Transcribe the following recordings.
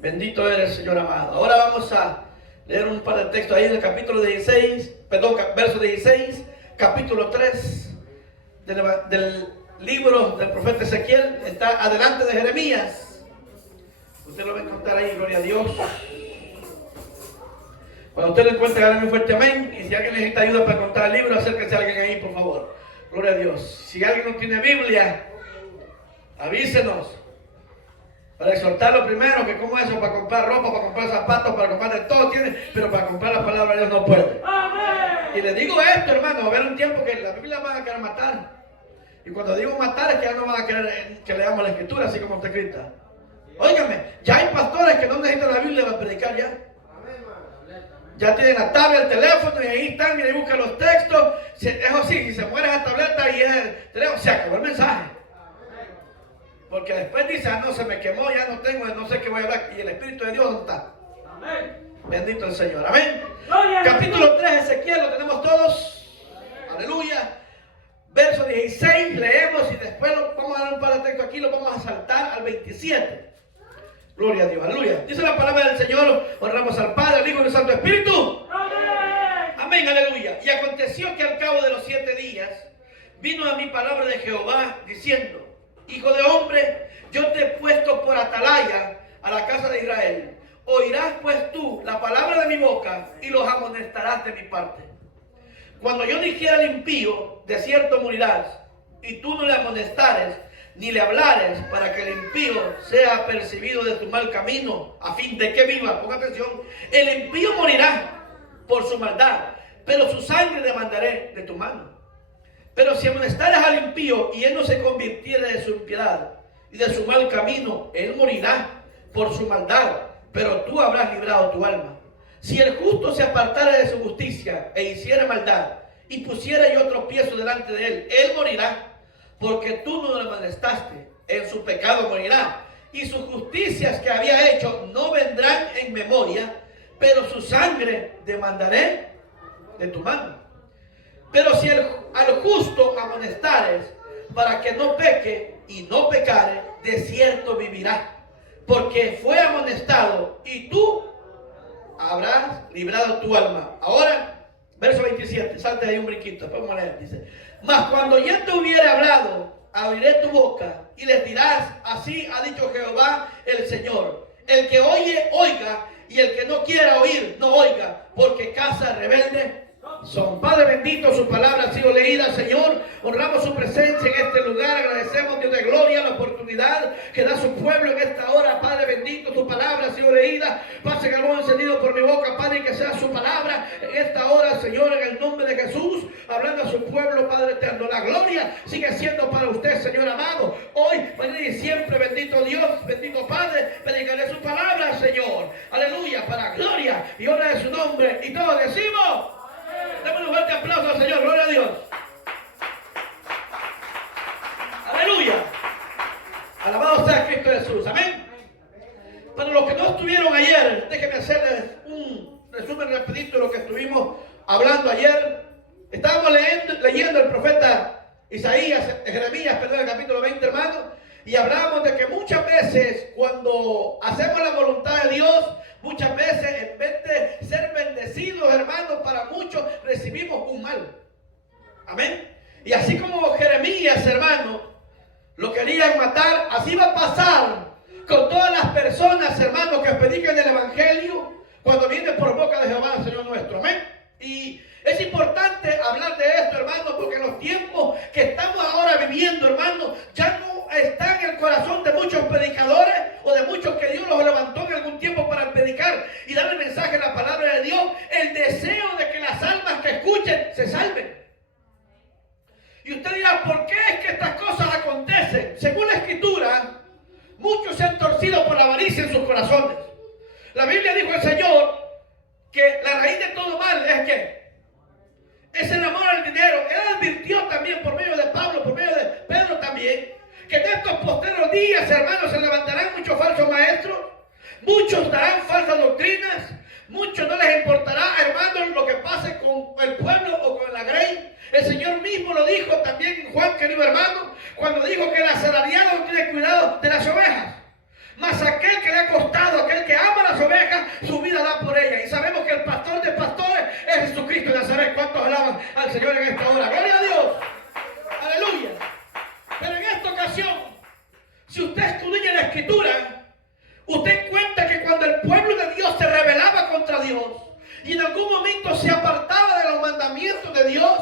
Bendito eres, Señor amado. Ahora vamos a leer un par de textos ahí en el capítulo 16, perdón, verso 16, capítulo 3 del libro del profeta Ezequiel. Está adelante de Jeremías. Usted lo va a encontrar ahí, gloria a Dios. Cuando usted lo encuentre, hágame un fuerte amén. Y si alguien necesita ayuda para contar el libro, acérquese a alguien ahí, por favor. Gloria a Dios. Si alguien no tiene Biblia, avísenos. Para exhortarlo primero, que como eso, para comprar ropa, para comprar zapatos, para comprar de todo tiene, pero para comprar la palabra de Dios no puede. ¡Amén! Y le digo esto, hermano, va a haber un tiempo que la Biblia va a querer matar. Y cuando digo matar es que ya no van a querer que leamos la escritura así como está escrita. Óigame, ya hay pastores que no necesitan la Biblia para predicar ya. Ya tienen la tablet, el teléfono y ahí están y ahí buscan los textos. Eso sí, si se muere esa tableta y es el teléfono, se acabó el mensaje. Porque después dice, no, se me quemó, ya no tengo, no sé qué voy a hablar. Y el Espíritu de Dios no está. Amén. Bendito el Señor. Amén. Capítulo 3 de Ezequiel, lo tenemos todos. Aleluya. Verso 16, leemos y después vamos a dar un par de textos aquí, lo vamos a saltar al 27. Gloria a Dios, aleluya. Dice la palabra del Señor, honramos al Padre, al Hijo y al Santo Espíritu. Amén. Amén, aleluya. Y aconteció que al cabo de los 7 días, vino a mí palabra de Jehová, diciendo: Hijo de hombre, yo te he puesto por atalaya a la casa de Israel. Oirás pues tú la palabra de mi boca y los amonestarás de mi parte. Cuando yo dijera al impío, de cierto morirás, y tú no le amonestares, ni le hablares, para que el impío sea apercibido de tu mal camino, a fin de que viva. Ponga atención, el impío morirá por su maldad, pero su sangre demandaré de tu mano. Pero si amonestares al impío y él no se convirtiere de su impiedad y de su mal camino, él morirá por su maldad, pero tú habrás librado tu alma. Si el justo se apartara de su justicia e hiciera maldad y pusiera yo tropiezo delante de él, él morirá, porque tú no le amonestaste, en su pecado morirá. Y sus justicias que había hecho no vendrán en memoria, pero su sangre demandaré de tu mano. Pero si al justo amonestares para que no peque y no pecare, de cierto vivirá, porque fue amonestado y tú habrás librado tu alma. Ahora, verso 27, salte ahí un brinquito, después vamos a leer, dice: Mas cuando ya te hubiere hablado, abriré tu boca y les dirás: así ha dicho Jehová el Señor. El que oye, oiga, y el que no quiera oír, no oiga, porque casa rebelde son. Padre bendito, su palabra ha sido leída, Señor. Honramos su presencia en este lugar. Agradecemos, Dios de gloria, la oportunidad que da su pueblo en esta hora. Padre bendito, su palabra ha sido leída. Pase carbón encendido por mi boca, Padre, y que sea su palabra en esta hora, Señor, en el nombre de Jesús, hablando a su pueblo, Padre eterno. La gloria sigue siendo para usted, Señor amado. Hoy, mañana y siempre, bendito Dios, bendito Padre, predicaré su palabra, Señor. Aleluya, para gloria y honra de su nombre. Y todos decimos: dame un fuerte aplauso al Señor, gloria a Dios. Aleluya. Alabado sea Cristo Jesús, amén. Para los que no estuvieron ayer, déjenme hacerles un resumen rapidito de lo que estuvimos hablando ayer. Estábamos leyendo el profeta Isaías, Jeremías, perdón, el capítulo 20, hermano. Y hablábamos de que muchas veces cuando hacemos la voluntad de Dios, muchas veces en vez de ser bendecidos, hermanos, para muchos recibimos un mal. Amén. Y así como Jeremías, hermano, lo querían matar, así va a pasar con todas las personas, hermanos, que predican el evangelio cuando viene por boca de Jehová, el Señor nuestro. Amén. Y es importante hablar de esto, hermano, porque los tiempos que estamos ahora viviendo, hermano, ya no está en el corazón de muchos predicadores o de muchos que Dios los levantó en algún tiempo para predicar y dar el mensaje de la palabra de Dios, el deseo de que las almas que escuchen se salven. Y usted dirá: ¿por qué es que estas cosas acontecen? Según la Escritura, muchos se han torcido por la avaricia en sus corazones. La Biblia dijo el Señor que la raíz de todo mal es que es el amor al dinero. Él advirtió también por medio de Pablo, por medio de Pedro también, que en estos posteros días, hermanos, se levantarán muchos falsos maestros, muchos darán falsas doctrinas, muchos no les importará, hermanos, lo que pase con el pueblo o con la grey. El Señor mismo lo dijo también en Juan, querido hermano, cuando dijo que el asalariado no tiene cuidado de las ovejas, mas aquel que le ha costado, aquel que Usted cuenta que cuando el pueblo de Dios se rebelaba contra Dios y en algún momento se apartaba de los mandamientos de Dios,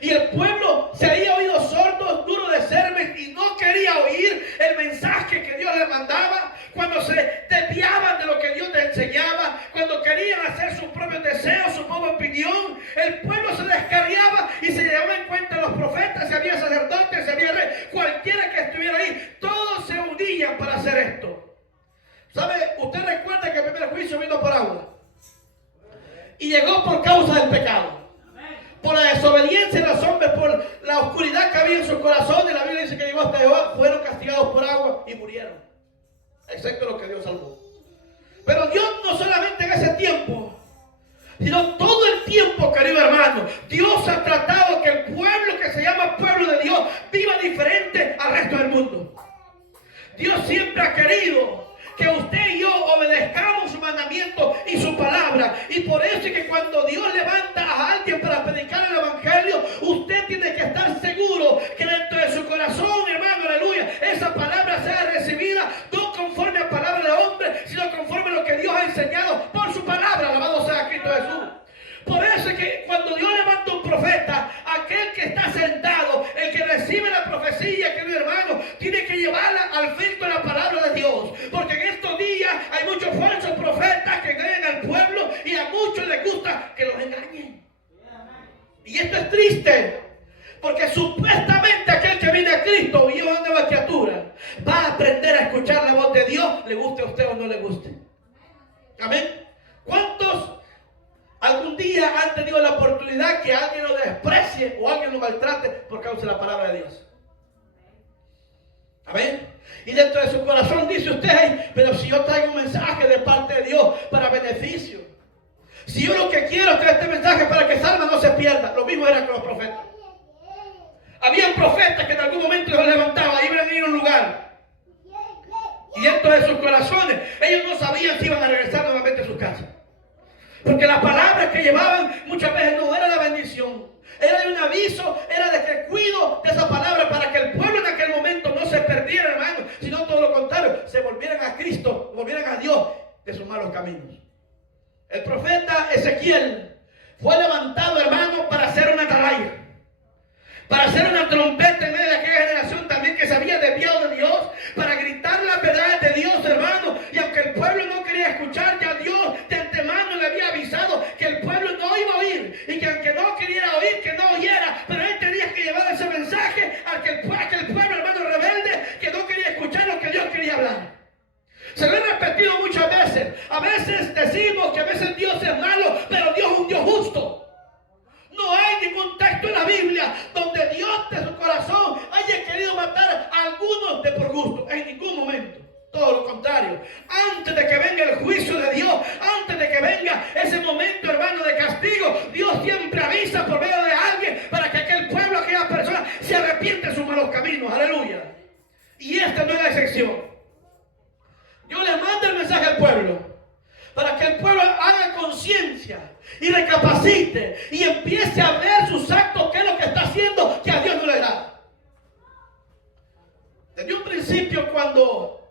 y el pueblo se había oído sordo, duro de cerviz, y no quería oír el mensaje que Dios le mandaba, cuando se desviaban de lo que Dios les enseñaba, cuando querían hacer sus propios deseos, su propia opinión, el pueblo se descarriaba y se llevaba en cuenta los profetas, si había sacerdotes, si había rey, cualquiera que estuviera ahí, todos se unían para hacer esto. ¿Sabe? Usted recuerda que el primer juicio vino por agua y llegó por causa del pecado. Por la desobediencia de los hombres, por la oscuridad que había en sus corazones. La Biblia dice que llegó hasta Jehová, fueron castigados por agua y murieron, excepto los que Dios salvó. Pero Dios no solamente en ese tiempo, sino todo el tiempo, querido hermano, Dios ha tratado que el pueblo que se llama pueblo de Dios viva diferente al resto del mundo. Dios siempre ha querido que usted y yo obedezcamos su mandamiento y su palabra. Y por eso es que cuando Dios levanta a alguien para predicar el evangelio, usted tiene que estar seguro que dentro de su corazón, hermano, aleluya, esa palabra sea recibida no conforme a palabra de hombre, sino conforme a lo que Dios ha enseñado por su palabra. Alabado sea Cristo Jesús. Por eso es que cuando Dios levanta un profeta, aquel que está sentado, el que recibe la profecía, querido hermano, tiene que llevarla al filtro de la palabra de Dios. Porque en estos días hay muchos falsos profetas que engañan al pueblo y a muchos les gusta que los engañen. Y esto es triste, porque supuestamente aquel que viene a Cristo y es una nueva criatura, va a aprender a escuchar la voz de Dios, le guste a usted o no le guste. Amén. ¿Cuántos algún día han tenido la oportunidad que alguien lo desprecie o alguien lo maltrate por causa de la palabra de Dios? Amén. Y dentro de su corazón dice usted, pero si yo traigo un mensaje de parte de Dios para beneficio, si yo lo que quiero es traer este mensaje para que esa alma no se pierda. Lo mismo era con los profetas. Habían profetas que en algún momento los levantaba, iban a ir a un lugar, y dentro de sus corazones ellos no sabían si iban a regresar nuevamente a sus casas. Porque las palabras que llevaban muchas veces no era la bendición, era de un aviso, era de que cuido de esa palabra para que el pueblo en aquel momento no se perdiera, hermano, sino todo lo contrario, se volvieran a Cristo, volvieran a Dios de sus malos caminos. El profeta Ezequiel fue levantado, hermano, para hacer una atalaya, para hacer una trompeta en medio de aquella generación también que se había desviado de Dios, para gritar la verdad de Dios, hermano. Y aunque el pueblo no quería escuchar, ya Dios de antemano le había avisado que el pueblo no iba a oír, y que aunque no quería oír, que no oyera, pero él tenía que llevar ese mensaje a aquel pueblo, hermano, rebelde, que no quería escuchar lo que Dios quería hablar. Se lo he repetido muchas veces. A veces decimos que a veces Dios es malo, pero Dios es un Dios justo. No hay ningún texto en la Biblia donde Dios de su corazón haya querido matar a algunos de por gusto. En ningún momento. Todo lo contrario. Antes de que venga el juicio de Dios, antes de que venga ese momento, hermano, de castigo, Dios siempre avisa por medio de alguien para que aquel pueblo, aquella persona se arrepiente de sus malos caminos. Aleluya. Y esta no es la excepción. Dios le manda el mensaje al pueblo para que el pueblo haga conciencia y recapacite y empiece a ver sus actos, qué es lo que está haciendo, que a Dios no le agrada. Desde un principio, cuando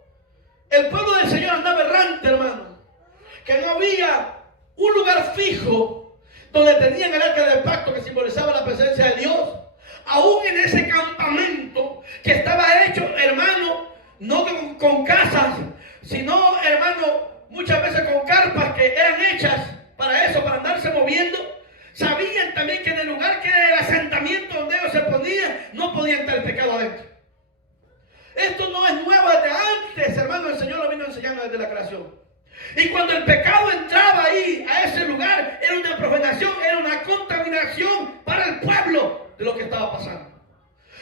el pueblo del Señor andaba errante, hermano, que no había un lugar fijo donde tenían el arca del pacto que simbolizaba la presencia de Dios, aún en ese campamento que estaba hecho, hermano, no con casas, sino, hermano, muchas veces con carpas que eran hechas para eso, para andarse moviendo. Sabían también que en el lugar que era el asentamiento donde ellos se ponían, no podían estar el pecado adentro. Esto no es nuevo desde antes, hermano, el Señor lo vino enseñando desde la creación. Y cuando el pecado entraba ahí, a ese lugar, era una profanación, era una contaminación para el pueblo de lo que estaba pasando.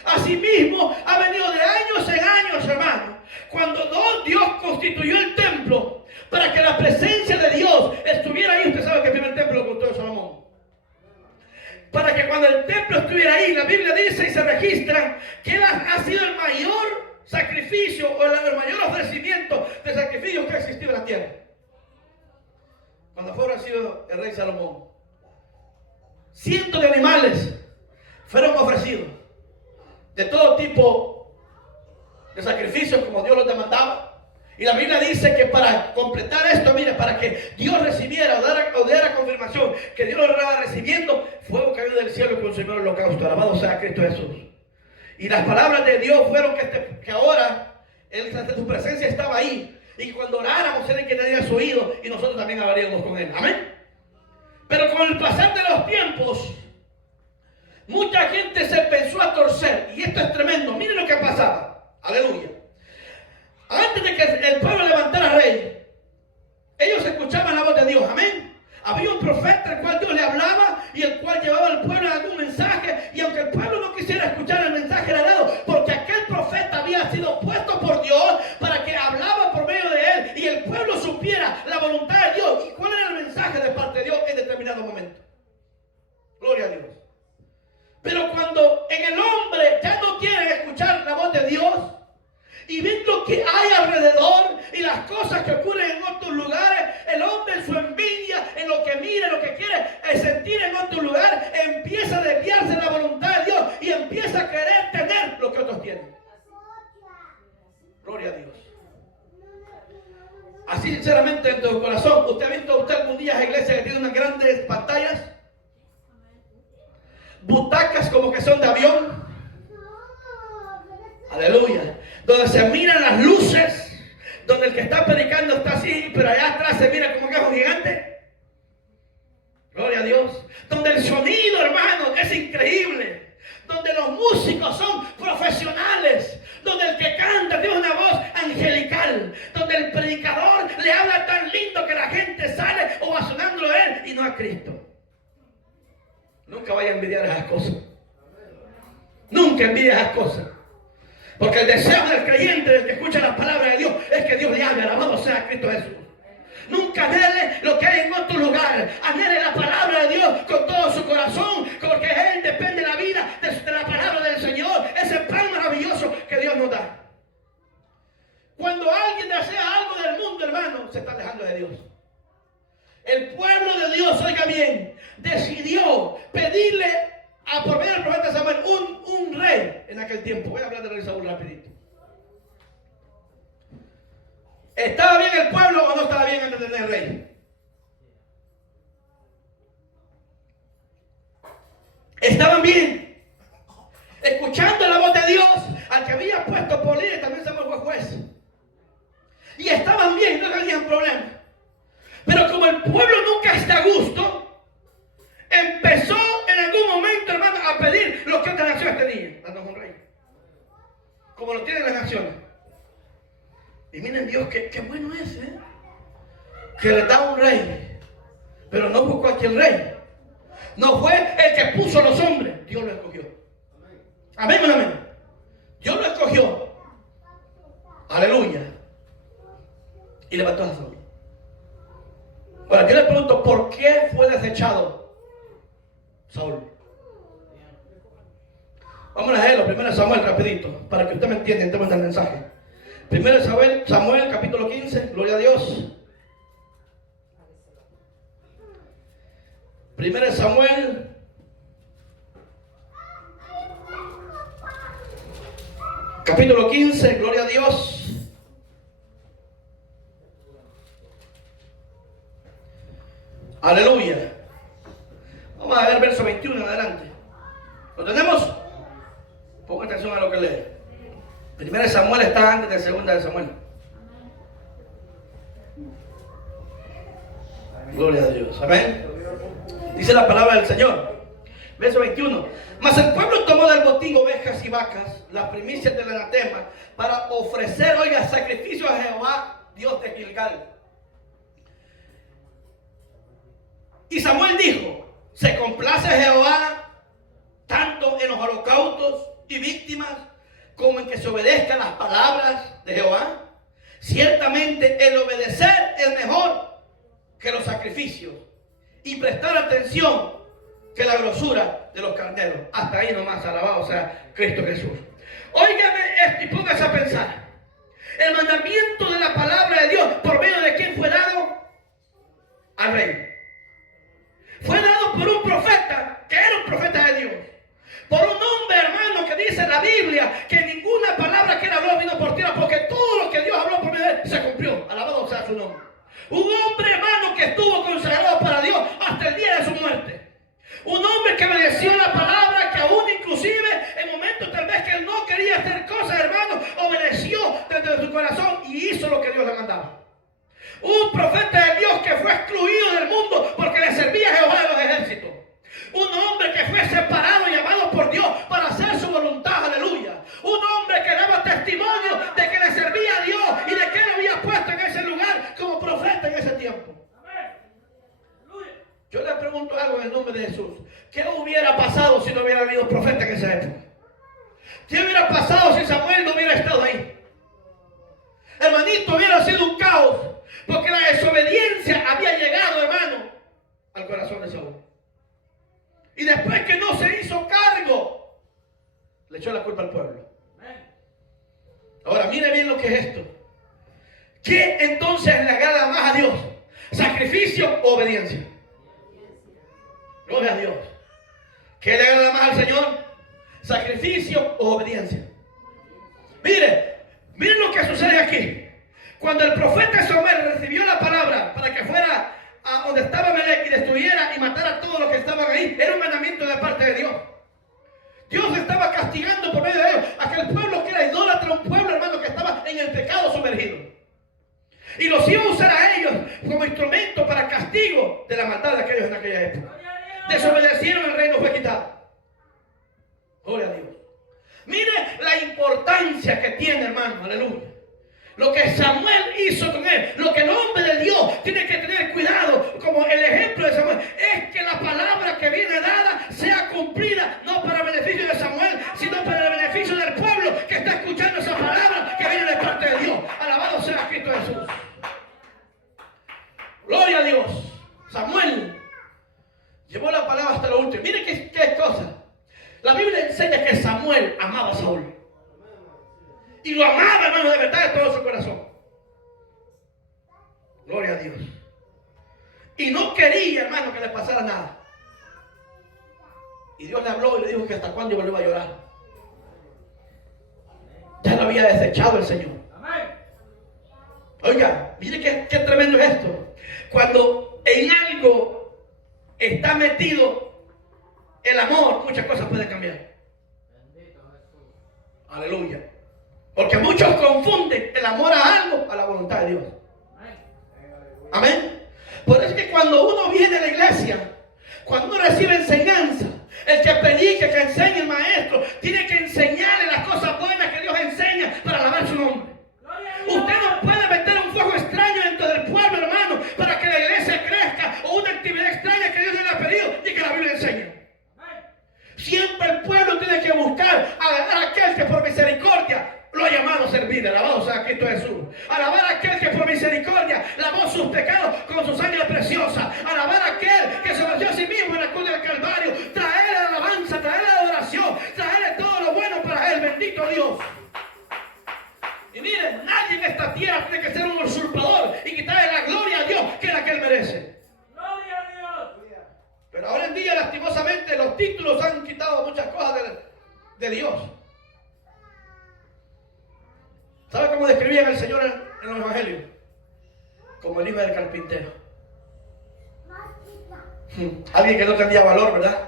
Asimismo, ha venido de años en años, hermano, cuando Dios constituyó el templo para que la presencia de Dios estuviera ahí. Usted sabe que el primer templo lo construyó Salomón. Para que cuando el templo estuviera ahí, la Biblia dice y se registra que él ha sido el mayor sacrificio o el mayor ofrecimiento de sacrificios que ha existido en la tierra. Cuando fue ofrecido el rey Salomón, cientos de animales fueron ofrecidos, de todo tipo de sacrificios como Dios los demandaba, Y la Biblia dice que para completar esto, mire, para que Dios recibiera o diera confirmación que Dios lo estaba recibiendo, fuego cayó del cielo y consumió el holocausto. Alabado sea Cristo Jesús. Y las palabras de Dios fueron que ahora su presencia estaba ahí. Y cuando oráramos, Él inclinaría su oído y nosotros también hablaríamos con Él. Amén. Pero con el pasar de los tiempos, mucha gente se pensó a torcer. Y esto es tremendo. Miren lo que pasaba. Aleluya. Antes de que el pueblo levantara rey, ellos escuchaban la voz de Dios. Amén. Había un profeta al cual Dios le hablaba y el cual llevaba al pueblo algún mensaje. Y aunque el pueblo no quisiera escuchar el mensaje, era dado porque aquel profeta había sido puesto por Dios para que hablaba por medio de él y el pueblo supiera la voluntad de Dios y cuál era el mensaje de parte de Dios en determinado momento. Gloria a Dios. Pero cuando en el hombre ya no quieren escuchar la voz de Dios y ven lo que hay alrededor y las cosas que ocurren en otros lugares, el hombre en su envidia, en lo que mira, en lo que quiere sentir en otro lugar, empieza a desviarse de la voluntad de Dios y empieza a querer tener lo que otros tienen. Gloria a Dios. Así sinceramente en tu corazón, ¿usted ha visto algún día esa iglesia que tiene unas grandes pantallas? Butacas como que son de avión. Aleluya. Donde se miran las luces, donde el que está predicando está así, pero allá atrás se mira como que es un gigante. Gloria a Dios. Donde el sonido, hermano, es increíble. Donde los músicos son profesionales. Donde el que canta tiene una voz angelical. Donde el predicador le habla tan lindo que la gente sale ovacionándolo a él y no a Cristo. Nunca vaya a envidiar esas cosas. Nunca envidie esas cosas. Porque el deseo del creyente, del que escucha la palabra de Dios, es que Dios le hable. Alabado sea Cristo Jesús. Nunca anhele lo que hay en otro lugar. Anhele la palabra de Dios con todo su corazón, porque Él depende de la vida, de la palabra del Señor. Ese pan maravilloso que Dios nos da. Cuando alguien desea algo del mundo, hermano, se está alejando de Dios. El pueblo de Dios, oiga bien, decidió pedirle por medio del profeta Samuel un rey en aquel tiempo. Voy a hablar del rey Saúl rapidito. ¿Estaba bien el pueblo o no estaba bien antes de tener rey? Estaban bien, escuchando la voz de Dios, al que había puesto por líder también Samuel fue juez. Y estaban bien, no tenían problema. Pero como el pueblo nunca está a gusto, empezó en algún momento, hermano, a pedir lo que otras naciones tenían. Danos un rey. Como lo tienen las naciones. Y miren Dios, qué bueno es, que le da un rey. Pero no fue cualquier rey. No fue el que puso a los hombres. Dios lo escogió. Amén, amén. Dios lo escogió. Aleluya. Y levantó a Saúl. Ahora, yo le pregunto, ¿por qué fue desechado Saúl? Vamos a leerlo, 1 Samuel, rapidito, para que usted me entienda, entremos en el mensaje. 1 Samuel, capítulo 15, gloria a Dios. 1 Samuel, capítulo 15, gloria a Dios. Aleluya. Vamos a ver verso 21 en adelante. ¿Lo tenemos? Ponga atención a lo que lee. 1 Samuel está antes de 2 de Samuel. Gloria a Dios. Amén. Dice la palabra del Señor. Verso 21. Mas el pueblo tomó del botín ovejas y vacas, las primicias del anatema, para ofrecer, oiga, sacrificio a Jehová, Dios de Gilgal. Y Samuel dijo: ¿se complace Jehová tanto en los holocaustos y víctimas como en que se obedezcan las palabras de Jehová? Ciertamente el obedecer es mejor que los sacrificios y prestar atención que la grosura de los carneros. Hasta ahí nomás, alabado sea Cristo Jesús. Óigame esto y póngase a pensar. El mandamiento de la palabra de Dios, ¿por medio de quién fue dado? Al rey. Fue dado por un profeta, que era un profeta de Dios. Por un hombre, hermano, que dice en la Biblia que ninguna palabra que él habló vino por tierra, porque todo lo que Dios habló por medio de él se cumplió. su nombre. Un hombre, hermano, que estuvo consagrado para Dios hasta el día de su muerte. Un hombre que obedeció la palabra, que aún inclusive en momentos tal vez que él no quería hacer cosas, hermano, obedeció desde su corazón y hizo lo que Dios le mandaba. Un profeta de Dios que fue excluido del mundo porque le servía a Jehová de los ejércitos. Un hombre que fue separado y llamado por Dios para hacer su voluntad, aleluya. Un hombre que daba testimonio de que le servía a Dios y de que él había puesto en ese lugar como profeta en ese tiempo. Yo le pregunto algo en el nombre de Jesús. ¿Qué hubiera pasado si no hubiera habido profeta en esa época? ¿Qué hubiera pasado si Samuel no hubiera estado ahí? Hermanito, hubiera sido un caos, porque la desobediencia había llegado, hermano, al corazón de Saúl. Y después que no se hizo cargo, le echó la culpa al pueblo. Ahora, mire bien lo que es esto. ¿Qué entonces le agrada más a Dios? ¿Sacrificio o obediencia? Gloria a Dios. ¿Qué le agrada más al Señor? ¿Sacrificio o obediencia? Mire lo que sucede aquí. Cuando el profeta Samuel recibió la palabra para que fuera a donde estaba Melec y destruyera y matara a todos los que estaban ahí, era un mandamiento de parte de Dios. Dios estaba castigando por medio de ellos a aquel pueblo que era idólatra, un pueblo, hermano, que estaba en el pecado sumergido. Y los iba a usar a ellos como instrumento para castigo de la maldad de aquellos en aquella época. Desobedecieron, el reino fue quitado. Gloria a Dios. Mire la importancia que tiene, hermano, aleluya. Lo que Samuel hizo con él, lo que el hombre de Dios tiene que tener cuidado, como el ejemplo de Samuel, es que la palabra que viene dada sea cumplida, no para beneficio de Samuel, sino para el beneficio del pueblo que está escuchando esa palabra que viene de parte de Dios. Alabado sea Cristo Jesús. Gloria a Dios. Samuel llevó la palabra hasta lo último. Mire qué cosa. La Biblia enseña que Samuel amaba a Saúl. Y lo amaba, hermano, de verdad, de todo su corazón. Gloria a Dios. Y no quería, hermano, que le pasara nada. Y Dios le habló y le dijo que hasta cuándo yo iba a llorar. Ya lo había desechado el Señor. Oiga, mire qué tremendo es esto. Cuando en algo está metido el amor, muchas cosas pueden cambiar. Aleluya. Porque muchos confunden el amor a algo a la voluntad de Dios. Amén. Por eso es que cuando uno viene a la iglesia, cuando uno recibe enseñanza, el que predique, que enseñe el maestro, tiene que enseñarle las cosas buenas que Dios enseña para alabar su nombre. Usted no puede meter un fuego extraño dentro del pueblo, hermano, para que la iglesia crezca, o una actividad extraña que Dios le ha pedido y que la Biblia enseña. Siempre el pueblo tiene que buscar a aquel que por misericordia lo ha llamado a servir. Alabado sea Cristo Jesús. Alabar a aquel que por misericordia lavó sus pecados con su sangre preciosa. Alabar a aquel que se ofreció a sí mismo en la cruz del Calvario. Traerle la alabanza, traerle la adoración, traerle todo lo bueno para él. Bendito Dios. Y miren, nadie en esta tierra tiene que ser un usurpador y quitarle la gloria a Dios, que es la que él merece. Gloria a Dios. Pero ahora en día, lastimosamente, los títulos han quitado muchas cosas de Dios. ¿Sabe cómo describían al Señor en los evangelios? Como el hijo del carpintero. Alguien que no tenía valor, ¿verdad?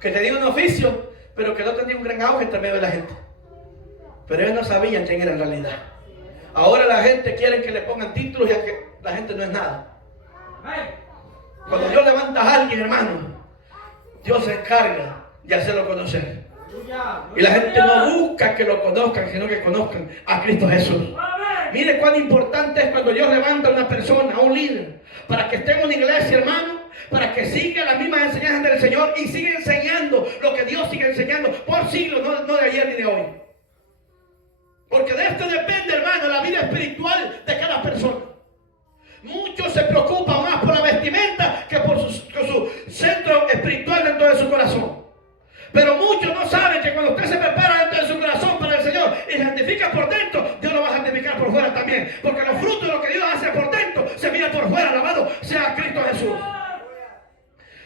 Que tenía un oficio, pero que no tenía un gran auge entre medio de la gente. Pero ellos no sabían quién era en realidad. Ahora la gente quiere que le pongan títulos, ya que la gente no es nada. Cuando Dios levanta a alguien, hermano, Dios se encarga de hacerlo conocer. Y la gente no busca que lo conozcan, sino que conozcan a Cristo Jesús. Mire cuán importante es cuando Dios levanta a una persona, a un líder, para que esté en una iglesia, hermano, para que siga las mismas enseñanzas del Señor y siga enseñando lo que Dios sigue enseñando por siglos, no de ayer ni de hoy. Porque de esto depende, hermano, la vida espiritual de cada persona. Muchos se preocupan más por la vestimenta que por su centro espiritual dentro de su corazón. Pero muchos no saben que cuando usted se prepara dentro de su corazón para el Señor y se santifica por dentro, Dios lo va a santificar por fuera también. Porque los frutos de lo que Dios hace por dentro se mira por fuera. Alabado sea Cristo Jesús.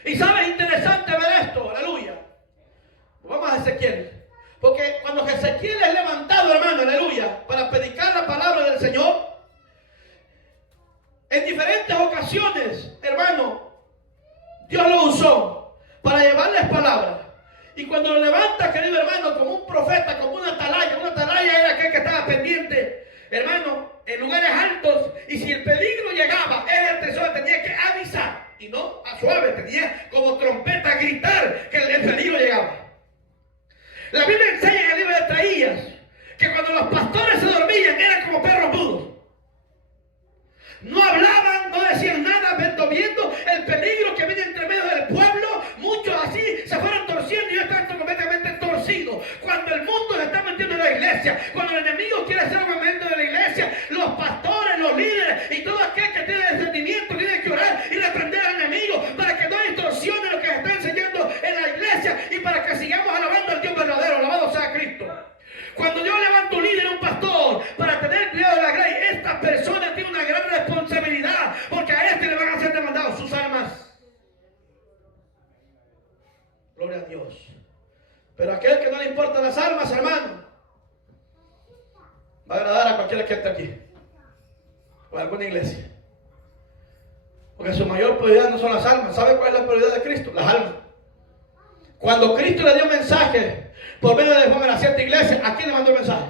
Y sabes, interesante ver esto, aleluya. Vamos a Ezequiel. Porque cuando Ezequiel es levantado, hermano, aleluya, para predicar la palabra del Señor, En diferentes ocasiones, hermano, Dios lo usó para llevarles palabras. Y cuando lo levanta, querido hermano, como un profeta, como una atalaya era aquel que estaba pendiente, hermano, en lugares altos. Y si el peligro llegaba, él, el tesoro, tenía que avisar. Y no a suave, tenía como trompeta a gritar que el peligro llegaba. La Biblia enseña en el libro de Isaías que cuando los pastores se dormían eran como perros mudos. No hablaban, no decían nada, viendo el peligro que viene entre medio del pueblo. Muchos así se fueron torciendo y están completamente torcidos. Cuando el mundo se está metiendo en la iglesia, cuando el enemigo quiere hacer un movimiento de la iglesia, los pastores, los líderes y todo aquel que tiene discernimiento tiene que orar y reprender al enemigo para que no distorsione lo que se está enseñando en la iglesia y para que sigamos alabando al Dios verdadero, alabado sea Cristo. Cuando yo levanto un líder, un pastor, para tener cuidado de la grey, esta persona tiene una gran responsabilidad, porque a este le van a ser demandados sus almas. Gloria a Dios. Pero aquel que no le importan las almas, hermano, va a agradar a cualquiera que esté aquí, o en alguna iglesia. Porque su mayor prioridad no son las almas. ¿Sabe cuál es la prioridad de Cristo? Las almas. Cuando Cristo le dio mensaje por medio de Juan a cierta iglesia, ¿a quién le mandó el mensaje?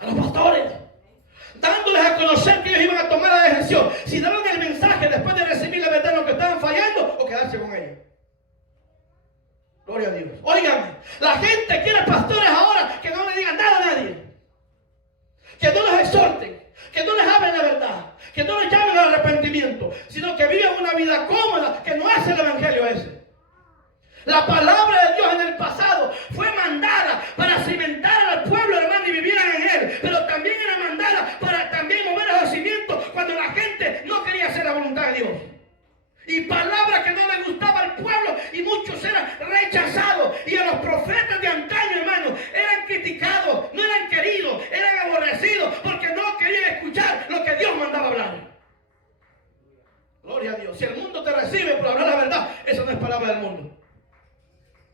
A los pastores, dándoles a conocer que ellos iban a tomar la decisión si daban el mensaje después de recibir la verdad en lo que estaban fallando o quedarse con ellos. Gloria a Dios. Óigame, la gente quiere pastores ahora que no le digan nada a nadie, que no los exhorten, que no les hablen la verdad, que no les llamen al arrepentimiento, sino que vivan una vida cómoda, que no hace el evangelio ese. La palabra de Dios en el pasado fue mandada para cimentar al pueblo, hermano, y vivieran en él. Pero también era mandada para también mover los cimientos cuando la gente no quería hacer la voluntad de Dios. Y palabras que no le gustaba al pueblo y muchos eran rechazados. Y a los profetas de antaño, hermano, eran criticados, no eran queridos, eran aborrecidos porque no querían escuchar lo que Dios mandaba hablar. Gloria a Dios. Si el mundo te recibe por hablar la verdad, eso no es palabra del mundo.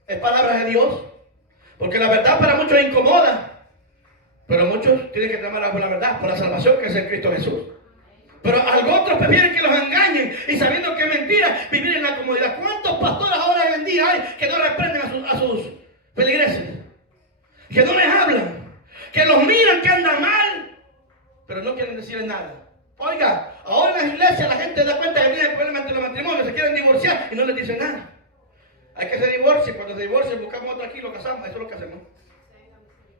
Es palabra de Dios, porque la verdad para muchos incomoda, pero muchos tienen que clamar por la verdad, por la salvación que es en Cristo Jesús. Pero otros prefieren que los engañen y sabiendo que es mentira, vivir en la comodidad. ¿Cuántos pastores ahora hoy en día hay que no reprenden a sus feligreses? Que no les hablan, que los miran que andan mal, pero no quieren decirles nada. Oiga, ahora en las iglesias la gente da cuenta que tienen problemas entre los matrimonios, se quieren divorciar y no les dicen nada. Hay que se divorcie, cuando se divorcien buscamos otro aquí y lo casamos, eso es lo que hacemos.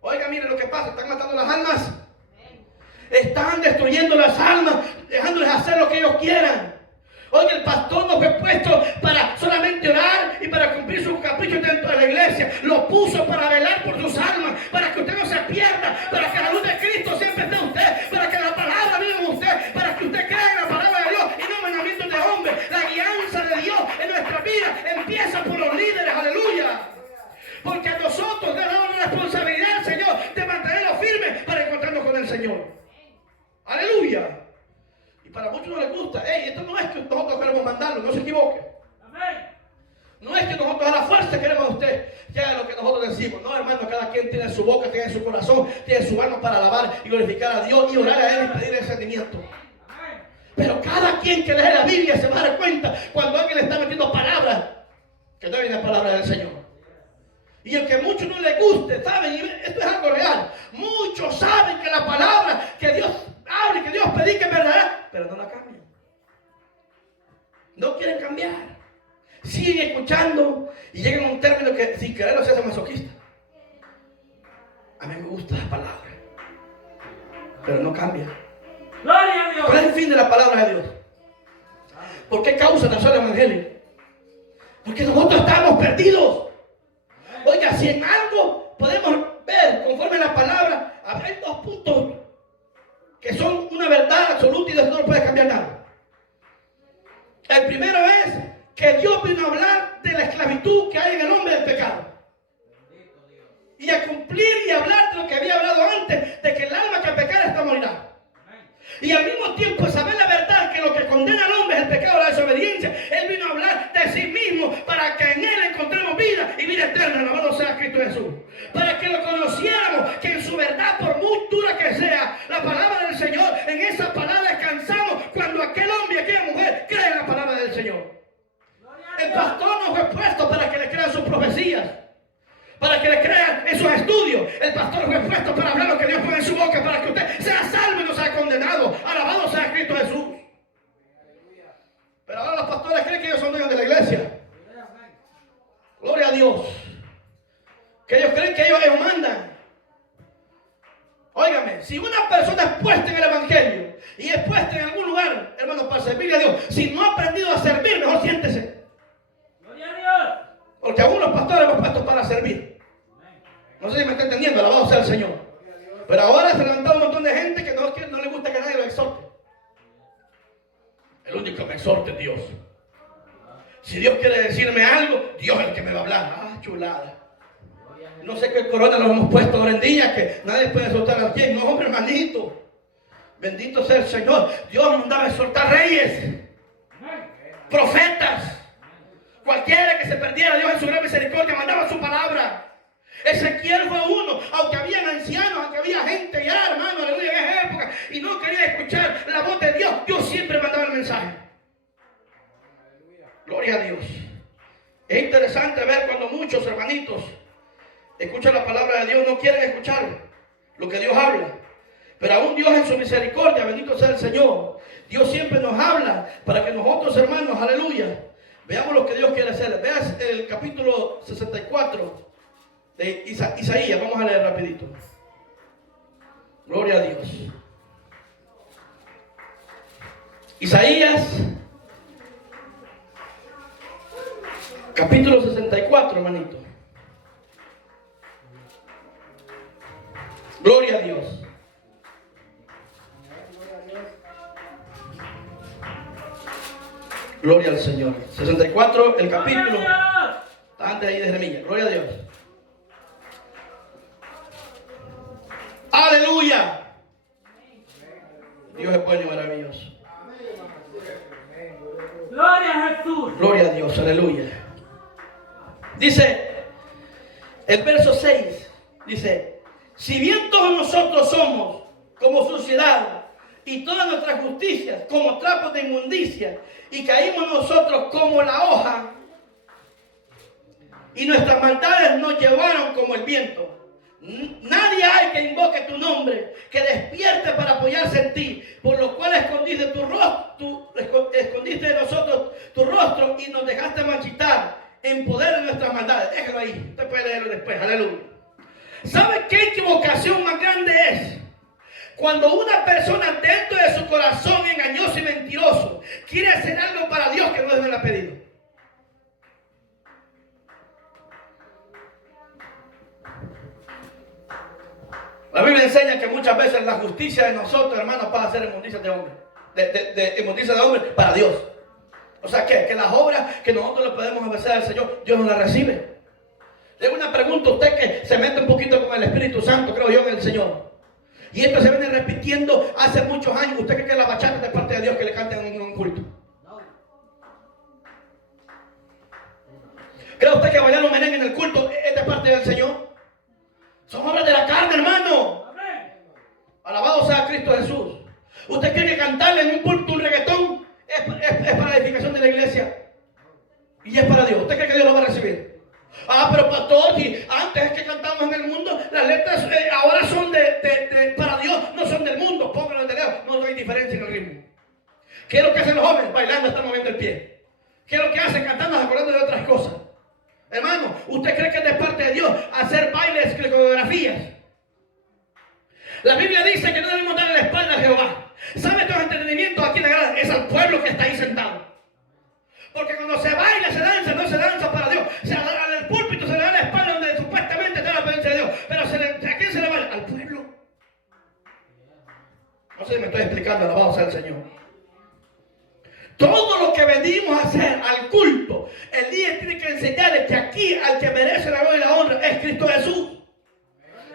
Oiga, mire lo que pasa, están matando las almas. Están destruyendo las almas, dejándoles hacer lo que ellos quieran. Oiga, el pastor no fue puesto para solamente orar y para cumplir sus caprichos dentro de la iglesia. Lo puso para velar por sus almas, para que usted no se pierda, para que la luz de Cristo siempre esté en usted, para que la palabra viva en usted, para que usted crea en la palabra de Dios y no mandamientos de hombres. La guianza de Dios en nuestra vida empieza por los líderes, aleluya. Porque a nosotros nos damos la responsabilidad, Señor, de mantenernos firmes para encontrarnos con el Señor. Aleluya. Y para muchos no les gusta. Esto no es que nosotros queremos mandarlo, no se equivoque. No es que nosotros a la fuerza queremos a usted que haga lo que nosotros decimos. No, hermano, cada quien tiene su boca, tiene su corazón, tiene su alma para alabar y glorificar a Dios y orar a Él y pedir el sentimiento. Pero cada quien que lee la Biblia se va a dar cuenta cuando alguien le está metiendo palabras que no vienen palabras del Señor. Y el que muchos no les guste, ¿saben? Y esto es algo real. Muchos saben que la palabra que Dios habla y que Dios predica es verdad, pero no la cambian. No quieren cambiar. Siguen escuchando y llegan a un término que sin quererlo se hace masoquista. A mí me gusta la palabra, pero no cambia. Gloria a Dios. ¿Cuál es el fin de la palabra de Dios? ¿Por qué causa tan solo el evangelio? Porque nosotros estamos perdidos. Oiga, si en algo podemos ver conforme a la palabra, hay dos puntos que son una verdad absoluta y de eso no puede cambiar nada. El primero es que Dios vino a hablar de la esclavitud que hay en el hombre del pecado. Y a cumplir y hablar de lo que había hablado antes, de que el alma que pecara esta morirá. Y al mismo tiempo saber la verdad que lo que condena al hombre es el pecado, la desobediencia. Él vino a hablar de sí mismo para que en Él encontremos vida y vida eterna, alabado sea Cristo Jesús. Para que lo conociéramos, que en su verdad, por muy dura que sea, la palabra del Señor, en esa palabra descansamos aquel hombre y aquella mujer cree en la palabra del Señor. El pastor no fue puesto para que le crean sus profecías, para que le crean en sus estudios. El pastor fue puesto para hablar lo que Dios pone en su boca, para que usted sea salvo y no sea condenado. Alabado sea Cristo Jesús. Pero ahora los pastores creen que ellos son dueños de la iglesia. Gloria a Dios. Que ellos creen que ellos mandan. Óigame, si una persona es puesta en el evangelio y es puesta en algún lugar, hermano, para servirle a Dios, si no ha aprendido a servir, mejor siéntese. Gloria a Dios. Porque algunos pastores hemos puesto para servir. No sé si me está entendiendo, alabado sea el Señor. Pero ahora se ha levantado un montón de gente que no le gusta que nadie lo exhorte. El único que me exhorte es Dios. Si Dios quiere decirme algo, Dios es el que me va a hablar. Ah, chulada. No sé qué corona nos hemos puesto ahora en día, que nadie puede soltar a quien. No, hombre, hermanito. Bendito sea el Señor. Dios mandaba a exhortar reyes, profetas, cualquiera que se perdiera. Dios en su gran misericordia mandaba su palabra. Ezequiel fue uno, aunque habían ancianos, aunque había gente ya, hermano, aleluya, en esa época, y no quería escuchar la voz de Dios, Dios siempre mandaba el mensaje. Gloria a Dios. Es interesante ver cuando muchos hermanitos escuchan la palabra de Dios, no quieren escuchar lo que Dios habla. Pero aún Dios en su misericordia, bendito sea el Señor, Dios siempre nos habla para que nosotros, hermanos, aleluya, veamos lo que Dios quiere hacer. Veas el capítulo 64 de Isaías. Vamos a leer rapidito. Gloria a Dios. Isaías capítulo 64, hermanito. Gloria a Dios. Gloria al Señor. 64, el capítulo. Antes ahí de Jeremías. Gloria a Dios. Aleluya. Dios es bueno y maravilloso. Gloria a Jesús. Gloria a Dios. Aleluya. Dice el verso 6. Dice: si bien todos nosotros somos como suciedad y todas nuestras justicias como trapos de inmundicia, y caímos nosotros como la hoja, y nuestras maldades nos llevaron como el viento. Nadie hay que invoque tu nombre, que despierte para apoyarse en ti, por lo cual escondiste escondiste de nosotros tu rostro y nos dejaste marchitar en poder de nuestras maldades. Déjalo ahí, usted puede leerlo después. Aleluya. ¿Sabe qué equivocación más grande es? Cuando una persona dentro de su corazón engañoso y mentiroso quiere hacer algo para Dios que no Dios le ha pedido. La Biblia enseña que muchas veces la justicia de nosotros, hermanos, pasa a ser inmundicia de hombre. Inmundicia de hombre para Dios. O sea que las obras que nosotros le podemos ofrecer al Señor, Dios no las recibe. Le hago una pregunta a usted que se mete un poquito con el Espíritu Santo, creo yo, en el Señor. Y esto se viene repitiendo hace muchos años. ¿Usted cree que la bachata es de parte de Dios que le canten en un culto? ¿Cree usted que bailar un merengue en el culto es de parte del Señor? Son obras de la carne, hermano. Alabado sea Cristo Jesús. ¿Usted cree que cantarle en un culto un reggaetón es para la edificación de la iglesia? Y es para Dios. ¿Usted cree que Dios lo va a recibir? Ah, pero pastor, si antes es que cantamos en el mundo, las letras ahora son para Dios, no son del mundo. Pónganlo en lejos, no hay diferencia en el ritmo. ¿Qué es lo que hacen los jóvenes? Bailando, están moviendo el pie. ¿Qué es lo que hacen? Cantando, acordando de otras cosas. Hermano, ¿usted cree que es de parte de Dios hacer bailes, coreografías? La Biblia dice que no debemos darle la espalda a Jehová. ¿Sabe todo entendimiento a quién le agrada? Es al pueblo que está ahí sentado. Porque cuando se baila, se danza, no se danza para Dios. Al púlpito se le da la espalda donde supuestamente está la presencia de Dios. Pero ¿a quién se le baila? Al pueblo. No sé si me estoy explicando, alabado sea el Señor. Todo lo que venimos a hacer al culto, el líder tiene que enseñarle que aquí al que merece la gloria y la honra es Cristo Jesús.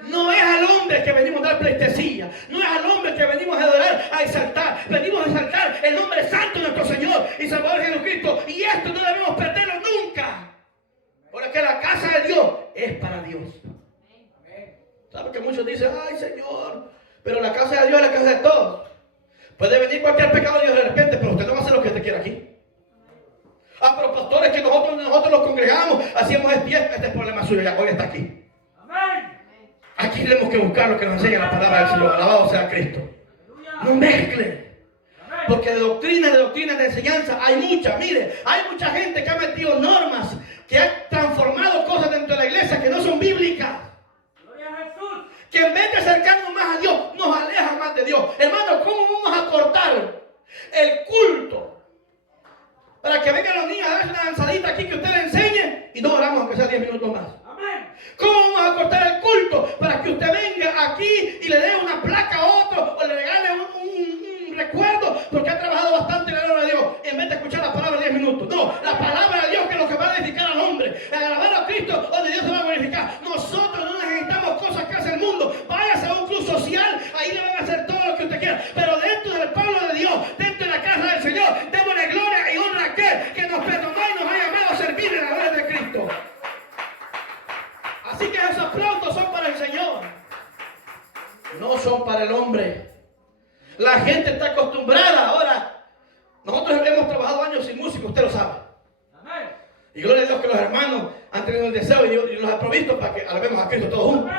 No es al hombre que venimos a dar pleitesía. No es al hombre que venimos a adorar, a exaltar. Venimos a exaltar el nombre santo de nuestro Señor y Salvador Jesucristo. Y esto no debemos perderlo nunca. Porque la casa de Dios es para Dios. ¿Sabe que muchos dicen, ay Señor, pero la casa de Dios es la casa de todos? Puede venir cualquier pecado de Dios de repente, pero congregamos, hacíamos este es problema suyo, ya hoy está aquí. Aquí tenemos que buscar lo que nos enseña la palabra del Señor. Alabado sea Cristo. No mezclen. Porque de doctrina, de enseñanza hay mucha. Mire, hay mucha gente que ha metido normas, que ha transformado cosas dentro de la iglesia que no son bíblicas. Que en vez de acercarnos más a Dios, nos aleja más de Dios. Hermanos, ¿cómo vamos a cortar el culto? Para que vengan los niños a darle una lanzadita aquí que usted le enseñe y no oramos aunque sea 10 minutos más. ¿Cómo vamos a cortar el culto para que usted venga aquí y le dé una placa a otro o le regale un recuerdo porque ha trabajado bastante en la palabra de Dios en vez de escuchar la palabra 10 minutos? No, la palabra de Dios que es lo que va a edificar al hombre, a alabar a Cristo donde Dios se va a glorificar. Nosotros no necesitamos cosas que hace el mundo. Váyase a un club social, ahí le van a hacer todo lo que usted quiera, pero dentro del pueblo de Dios, dentro de la casa del Señor, démosle gloria y honra a aquel que nos perdonó y nos ha llamado a servir en la gloria de Cristo. Así que esos aplausos son para el Señor, no son para el hombre. La gente está acostumbrada ahora. Nosotros hemos trabajado años sin música, usted lo sabe. Y gloria a Dios que los hermanos han tenido el deseo y Dios los ha provisto para que alabemos a Cristo todos juntos.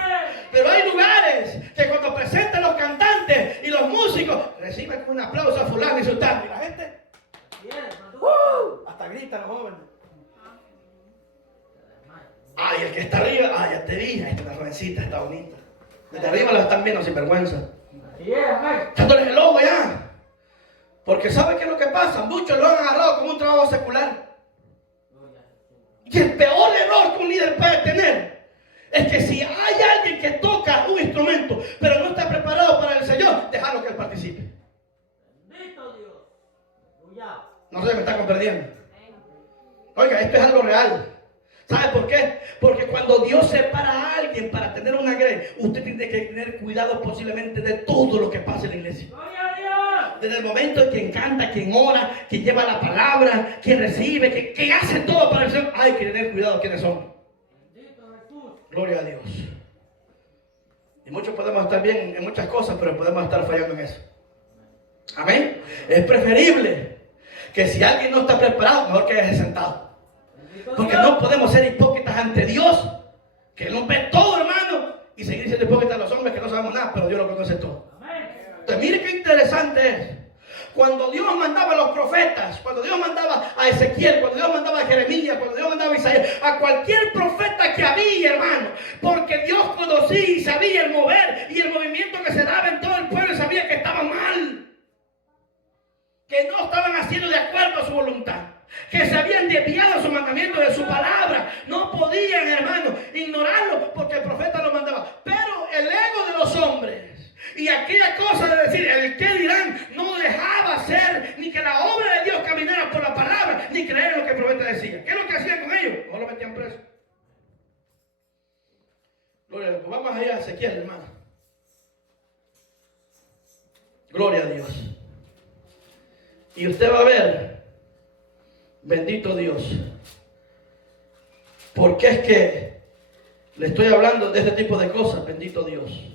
Pero hay lugares que cuando presentan los cantantes y los músicos reciben con un aplauso a fulano y sultano. Y la gente hasta grita los jóvenes. Ay, el que está arriba, ay, ya te vi, esta está jovencita, está bonita. Desde arriba la están viendo sin vergüenza. Echándoles el ojo ya. Porque ¿sabe qué es lo que pasa? Muchos lo han agarrado como un trabajo secular. Y el peor error que un líder puede tener es que si hay alguien que toca un instrumento, pero no está preparado para el Señor, dejarlo que él participe. Bendito Dios. No sé si me está comprendiendo. Oiga, esto es algo real. ¿Sabe por qué? Porque cuando Dios separa a alguien para tener una grey, usted tiene que tener cuidado posiblemente de todo lo que pasa en la iglesia. Desde el momento en quien canta, quien ora, quien lleva la palabra, quien recibe, quien hace todo para el Señor, hay que tener cuidado quiénes son. Gloria a Dios. Y muchos podemos estar bien en muchas cosas, pero podemos estar fallando en eso. Amén. Es preferible que si alguien no está preparado, mejor que haya sentado. Porque no podemos ser hipócritas ante Dios, que Él nos ve todo, hermano, y seguir siendo hipócritas a los hombres que no sabemos nada, pero Dios lo conoce todo. Entonces, mire qué interesante es. Cuando Dios mandaba a los profetas, cuando Dios mandaba a Ezequiel, cuando Dios mandaba a Jeremías, cuando Dios mandaba a Isaías, a cualquier profeta que había, hermano, porque Dios conocía y sabía el mover y el movimiento que se daba en todo el pueblo, y sabía que estaba mal, que no estaban haciendo de acuerdo a su voluntad, que se habían desviado a su mandamiento de su palabra. No podían, hermano, ignorarlo porque el profeta lo mandaba. Pero el ego de los hombres y aquella cosa de decir el que dirán no dejaba hacer ni que la obra de Dios caminara por la palabra, ni creer en lo que el profeta decía. ¿Qué es lo que hacían con ellos? No lo metían preso. Gloria a Dios. Pues vamos allá a Ezequiel, hermano. Gloria a Dios. Y usted va a ver, bendito Dios, porque es que le estoy hablando de este tipo de cosas, bendito Dios.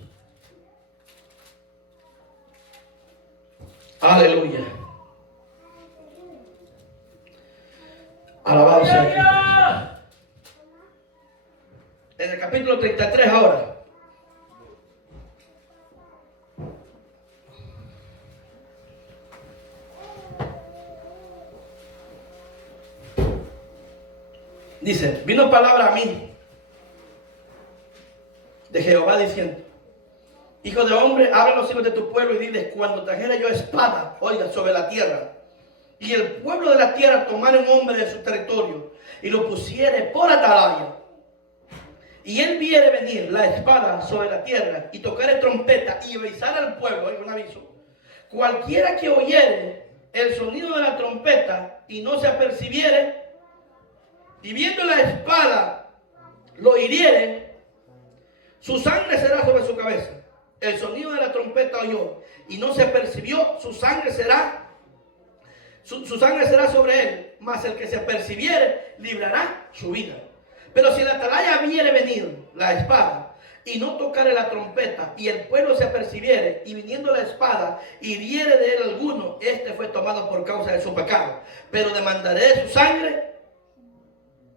Aleluya. Alabado sea Cristo. En el capítulo 33 ahora. Dice, vino palabra a mí de Jehová diciendo: Hijo de hombre, habla a los hijos de tu pueblo y diles: cuando trajera yo espada, oiga, sobre la tierra, y el pueblo de la tierra tomara un hombre de su territorio y lo pusiere por atalaya, y él viere venir la espada sobre la tierra y tocare trompeta y avisar al pueblo, oiga, un aviso, cualquiera que oyere el sonido de la trompeta y no se apercibiere, y viendo la espada lo hiriere, su sangre será sobre su cabeza. El sonido de la trompeta oyó y no se percibió, su sangre será sobre él, mas el que se apercibiere librará su vida. Pero si la atalaya viere venir la espada y no tocare la trompeta, y el pueblo se apercibiere, y viniendo la espada hiriere de él alguno, este fue tomado por causa de su pecado, pero demandaré de su sangre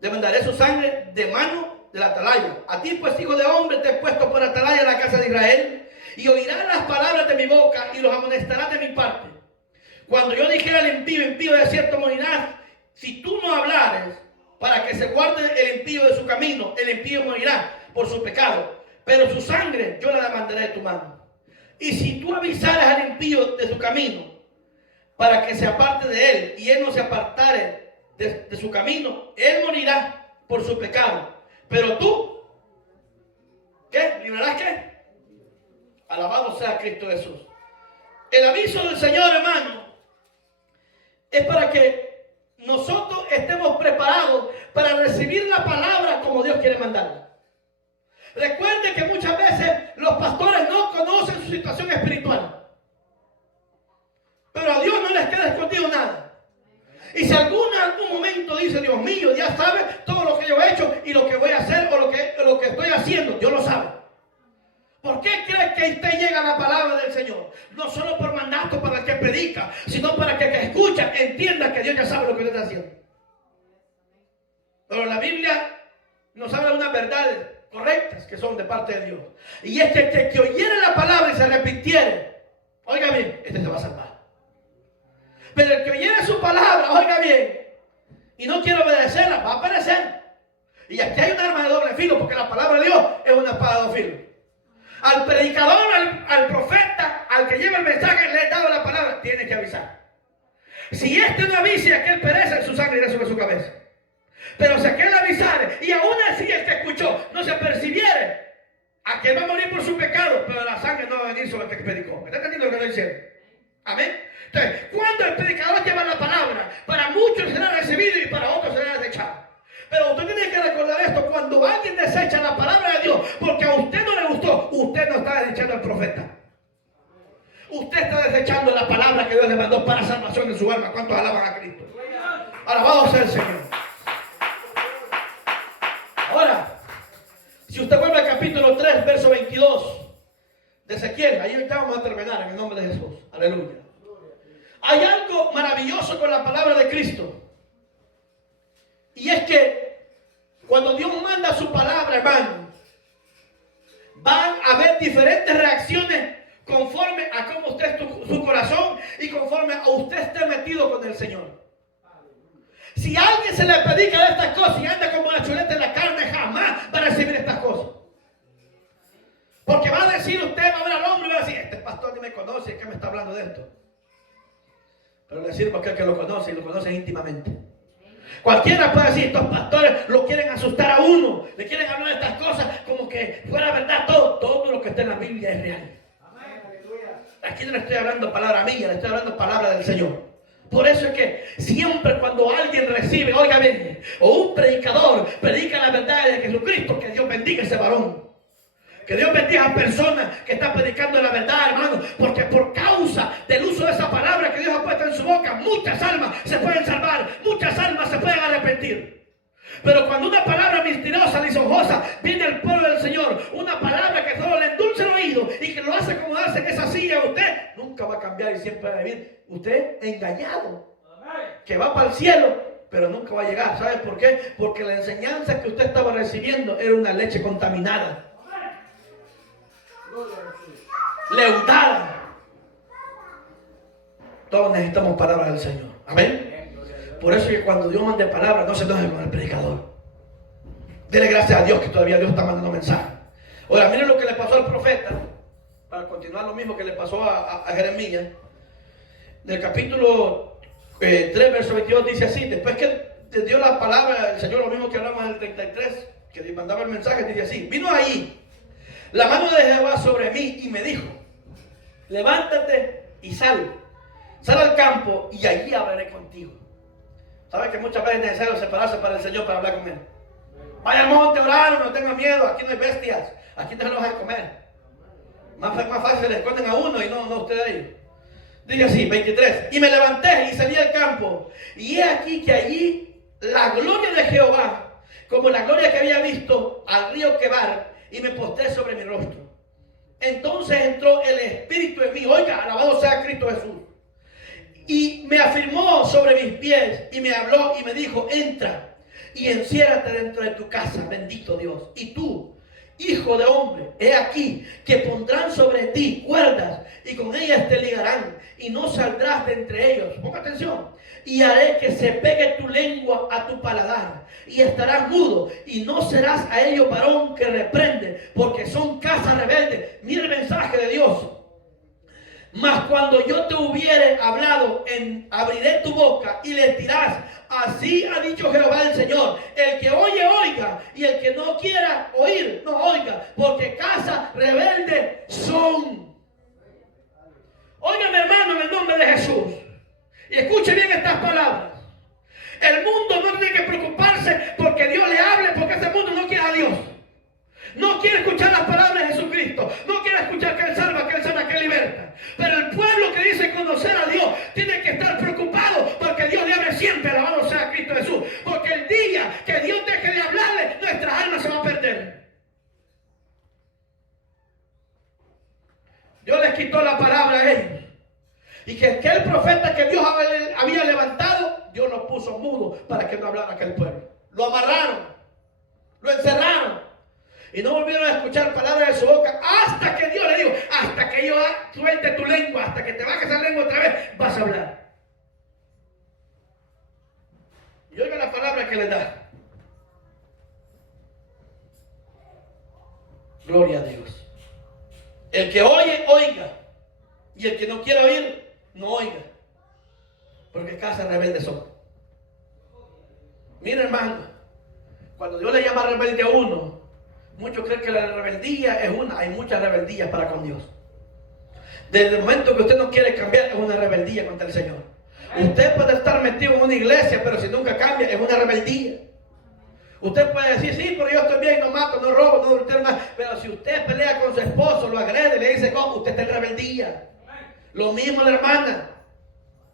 Demandaré su sangre de mano del atalaya. A ti, pues, hijo de hombre, te he puesto por atalaya en la casa de Israel, y oirás las palabras de mi boca y los amonestarás de mi parte. Cuando yo dijera al impío, impío de cierto morirás, si tú no hablares para que se guarde el impío de su camino, el impío morirá por su pecado, pero su sangre yo la demandaré de tu mano. Y si tú avisares al impío de su camino, para que se aparte de él, y él no se apartare de su camino, él morirá por su pecado. Pero tú, ¿qué? ¿Librarás qué? Alabado sea Cristo Jesús. El aviso del Señor, hermano, es para que nosotros estemos preparados para recibir la palabra como Dios quiere mandarla. Recuerden que muchas veces los pastores no conocen su situación espiritual, pero a Dios no les queda escondido nada. Y si algún momento dice, Dios mío, ya sabe todo lo que yo he hecho y lo que voy a hacer o lo que estoy haciendo, Dios lo sabe. ¿Por qué crees que usted llega a la palabra del Señor? No solo por mandato para el que predica, sino para que el que escucha entienda que Dios ya sabe lo que usted está haciendo. Pero la Biblia nos habla de unas verdades correctas que son de parte de Dios. Y es que el que oyere la palabra y se arrepintiere, oiga bien, este se va a salvar. Pero el que oyere su palabra, oiga bien, y no quiere obedecerla, va a perecer. Y aquí hay un arma de doble filo, porque la palabra de Dios es una espada de doble filo. Al predicador, al profeta, al que lleva el mensaje, le he dado la palabra, tiene que avisar. Si este no avisa y aquel perece, su sangre irá sobre su cabeza. Pero si aquel avisare y aún así el que escuchó no se percibiere, aquel va a morir por su pecado, pero la sangre no va a venir sobre el que predicó. ¿Me está entendiendo lo que estoy diciendo? Amén. Entonces, cuando el predicador lleva la palabra, para muchos será recibido y para otros será desechado. Pero usted tiene que recordar esto: cuando alguien desecha la palabra de Dios porque a usted no le gustó, usted no está desechando al profeta. Usted está desechando la palabra que Dios le mandó para salvación en su alma. ¿Cuántos alaban a Cristo? Alabado sea el Señor. Ahora, si usted vuelve al capítulo 3, verso 22 de Ezequiel, ahí ahorita vamos a terminar en el nombre de Jesús. Aleluya. Hay algo maravilloso con la palabra de Cristo. Y es que cuando Dios manda su palabra, hermano, van a haber diferentes reacciones conforme a cómo usted es su corazón y conforme a usted esté metido con el Señor. Si a alguien se le predica de estas cosas y anda como una chuleta en la carne, jamás va a recibir estas cosas. Porque va a decir usted, va a ver al hombre y va a decir: este pastor ni me conoce, ¿qué me está hablando de esto? Pero le sirvo a aquel que lo conoce y lo conoce íntimamente. Cualquiera puede decir: estos pastores lo quieren asustar a uno, le quieren hablar de estas cosas como que fuera verdad todo. Todo lo que está en la Biblia es real. Aquí no le estoy hablando palabra mía, le estoy hablando palabra del Señor. Por eso es que siempre cuando alguien recibe, oiga bien, o un predicador predica la verdad de Jesucristo, que Dios bendiga a ese varón. Que Dios bendiga a personas que están predicando la verdad, hermano, porque por causa del uso de esa palabra que Dios ha puesto en su boca, muchas almas se pueden salvar, muchas almas se pueden arrepentir. Pero cuando una palabra mentirosa, lisonjosa, viene al pueblo del Señor, una palabra que solo le endulce el oído y que lo hace acomodarse en esa silla, usted nunca va a cambiar y siempre va a vivir usted engañado, que va para el cielo, pero nunca va a llegar. ¿Sabe por qué? Porque la enseñanza que usted estaba recibiendo era una leche contaminada, leudada. Todos necesitamos palabras del Señor. Amén. Por eso es que cuando Dios mande palabras, no se enoje con el predicador. Dele gracias a Dios que todavía Dios está mandando mensajes. Ahora, miren lo que le pasó al profeta, para continuar lo mismo que le pasó a Jeremías. Del capítulo 3, verso 22 dice así: después que te dio la palabra el Señor, lo mismo que hablamos en el 33, que le mandaba el mensaje, dice así: vino ahí la mano de Jehová sobre mí y me dijo: levántate y sal al campo y allí hablaré contigo. ¿Sabes que muchas veces es necesario separarse para el Señor para hablar con Él? Vaya al monte, orar, no tenga miedo, aquí no hay bestias, aquí no se los van a comer. Más fácil se les esconden a uno y no usted a ellos. Dice así, 23: y me levanté y salí al campo, y he aquí que allí la gloria de Jehová, como la gloria que había visto al río Quebar, y me postré sobre mi rostro. Entonces entró el Espíritu en mí, oiga, alabado sea Cristo Jesús, y me afirmó sobre mis pies, y me habló y me dijo: entra y enciérrate dentro de tu casa, bendito Dios. Y tú, hijo de hombre, he aquí que pondrán sobre ti cuerdas y con ellas te ligarán y no saldrás de entre ellos. Ponga atención. Y haré que se pegue tu lengua a tu paladar y estarás mudo y no serás a ellos varón que reprende, porque son casa rebelde. Mira el mensaje de Dios. Mas cuando yo te hubiere hablado, abriré tu boca y les dirás: así ha dicho Jehová el Señor. El que oye, oiga, y el que no quiera oír, no oiga, porque casa rebelde son. Óigame, hermano, en el nombre de Jesús, y escuche bien estas palabras. El mundo no tiene que preocuparse porque Dios le hable, porque ese mundo no quiere a Dios. No quiere escuchar las palabras de Jesucristo. No quiere escuchar que Él salva, que Él sana, que Él liberta. Pero el pueblo que dice conocer a Dios tiene que estar preocupado porque Dios le hable siempre. Alabado sea Cristo Jesús. Porque el día que Dios deje de hablarle, nuestras almas se van a perder. Dios les quitó la palabra a ellos. Y que aquel profeta que Dios había levantado, Dios lo puso mudo para que no hablara aquel pueblo. Lo amarraron, lo encerraron. Y no volvieron a escuchar palabras de su boca hasta que Dios le dijo: hasta que yo suelte tu lengua, hasta que te bajes esa lengua otra vez, vas a hablar. Y oiga la palabra que le da. Gloria a Dios. El que oye, oiga. Y el que no quiere oír, no oiga. Porque casas rebeldes son. Mira, hermano, cuando Dios le llama rebelde a uno, muchos creen que la rebeldía es una. Hay muchas rebeldías para con Dios. Desde el momento que usted no quiere cambiar, es una rebeldía contra el Señor. Usted puede estar metido en una iglesia, pero si nunca cambia, es una rebeldía. Usted puede decir: sí, pero yo estoy bien, no mato, no robo, no adultero, nada. Pero si usted pelea con su esposo, lo agrede, le dice cómo, usted está en rebeldía. Lo mismo la hermana,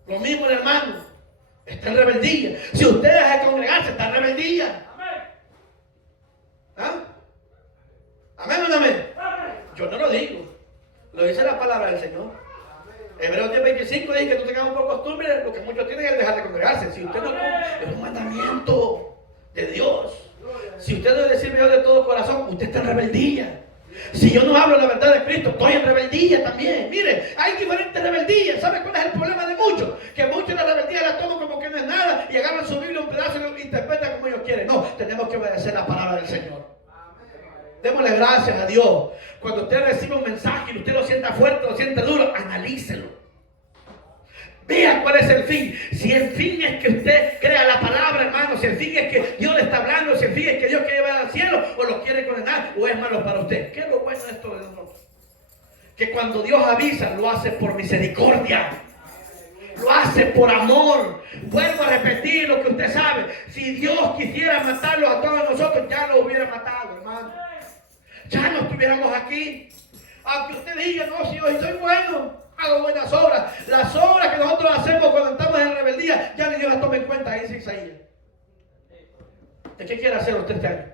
lo mismo el hermano, está en rebeldía. Si usted deja de congregarse, está en rebeldía. ¿Ah? ¿Amén o no amén? Yo no lo digo, lo dice la palabra del Señor. Hebreos 10:25 dice que tú tengas por costumbre lo que muchos tienen, es dejar de congregarse. Si usted no cumple, es un mandamiento de Dios. Si usted no le sirve a Dios de todo corazón, usted está en rebeldía. Si yo no hablo la verdad de Cristo, estoy en rebeldía también. Mire, hay diferentes rebeldías. ¿Sabe cuál es el problema de muchos? Que muchos la rebeldía la toman como que no es nada y agarran su Biblia un pedazo y lo interpretan como ellos quieren. No, tenemos que obedecer la palabra del Señor. Démosle gracias a Dios. Cuando usted recibe un mensaje y usted lo sienta fuerte, lo siente duro, analícelo. Vea cuál es el fin. Si el fin es que usted crea la palabra, hermano, si el fin es que Dios le está hablando, si el fin es que Dios quiere llevar al cielo, o lo quiere condenar, o es malo para usted. ¿Qué es lo bueno de esto de nosotros? Que cuando Dios avisa, lo hace por misericordia. Lo hace por amor. Vuelvo a repetir lo que usted sabe. Si Dios quisiera matarlos a todos nosotros, ya lo hubiera matado, hermano. Ya no estuviéramos aquí. Aunque usted diga: no, si hoy soy bueno, hago buenas obras. Las obras que nosotros hacemos cuando estamos en rebeldía, ya ni Dios las toma en cuenta. Ahí dice Isaías. ¿De qué quiere hacer usted este año?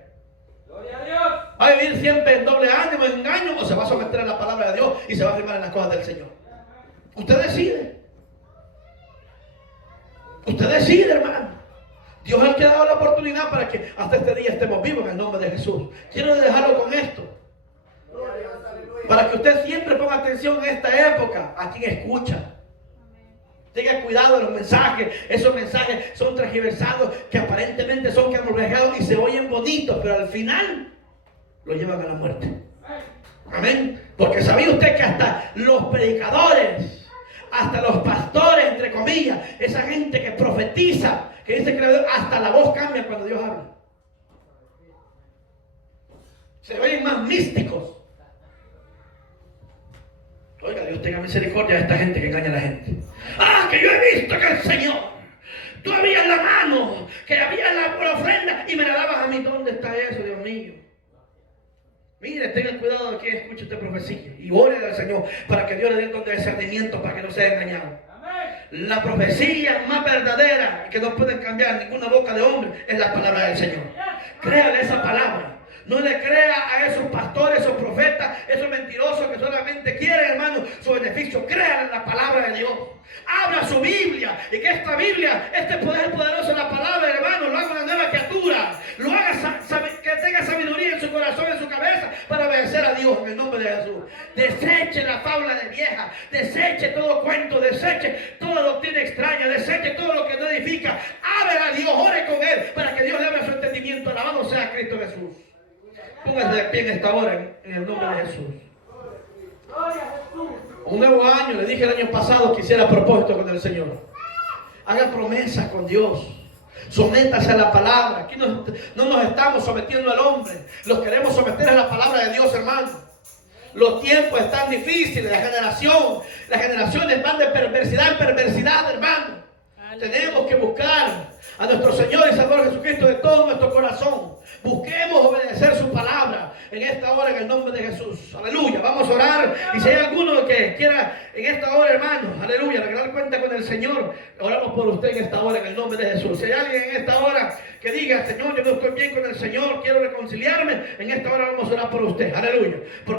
Gloria a Dios. ¿Va a vivir siempre en doble ánimo, en engaño, o se va a someter a la palabra de Dios y se va a firmar en las cosas del Señor? Usted decide. Usted decide, hermano. Dios es el que ha dado la oportunidad para que hasta este día estemos vivos en el nombre de Jesús. Quiero dejarlo con esto, para que usted siempre ponga atención en esta época a quien escucha. Tenga cuidado de los mensajes. Esos mensajes son transgiversados, que aparentemente son camuflajeados y se oyen bonitos, pero al final lo llevan a la muerte. Amén. Porque sabía usted que hasta los predicadores, hasta los pastores, entre comillas, esa gente que profetiza, que dice que hasta la voz cambia cuando Dios habla. Se oyen más místicos. Oiga, Dios tenga misericordia de esta gente que engaña a la gente. Ah, que yo he visto que el Señor, tú habías la mano, que había la ofrenda y me la dabas a mí. ¿Dónde está eso, Dios mío? Mire, tenga cuidado de quien escuche esta profecía y ore al Señor para que Dios le dé el don de discernimiento para que no sea engañado. La profecía más verdadera que no pueden cambiar ninguna boca de hombre es la palabra del Señor. Créale esa palabra. No le crea a esos pastores, esos profetas, esos mentirosos que solamente quieren, hermano, su beneficio. Créale en la palabra de Dios. Abra su Biblia y que esta Biblia, este poder poderoso de la palabra, hermano, lo haga una nueva criatura. Deseche la fábula de vieja, deseche todo cuento, deseche toda doctrina extraña, deseche todo lo que no edifica. Ábrela a Dios, ore con Él para que Dios le abra su entendimiento. Alabado sea Cristo Jesús. Póngase de pie en esta hora en el nombre de Jesús. Un nuevo año, le dije el año pasado que hiciera propósito con el Señor. Haga promesas con Dios. Sométase a la palabra. Aquí no nos estamos sometiendo al hombre. Los queremos someter a la palabra de Dios, hermano. Los tiempos están difíciles. Las generaciones van de perversidad en perversidad, hermano. Tenemos que buscar a nuestro Señor y Salvador Jesucristo de todo nuestro corazón. Busquemos obedecer su palabra en esta hora en el nombre de Jesús. Aleluya. Vamos a orar. Y si hay alguno que quiera en esta hora, hermano, aleluya, arreglar cuenta con el Señor, oramos por usted en esta hora en el nombre de Jesús. Si hay alguien en esta hora que diga, Señor, yo no estoy bien con el Señor, quiero reconciliarme, en esta hora vamos a orar por usted. Aleluya.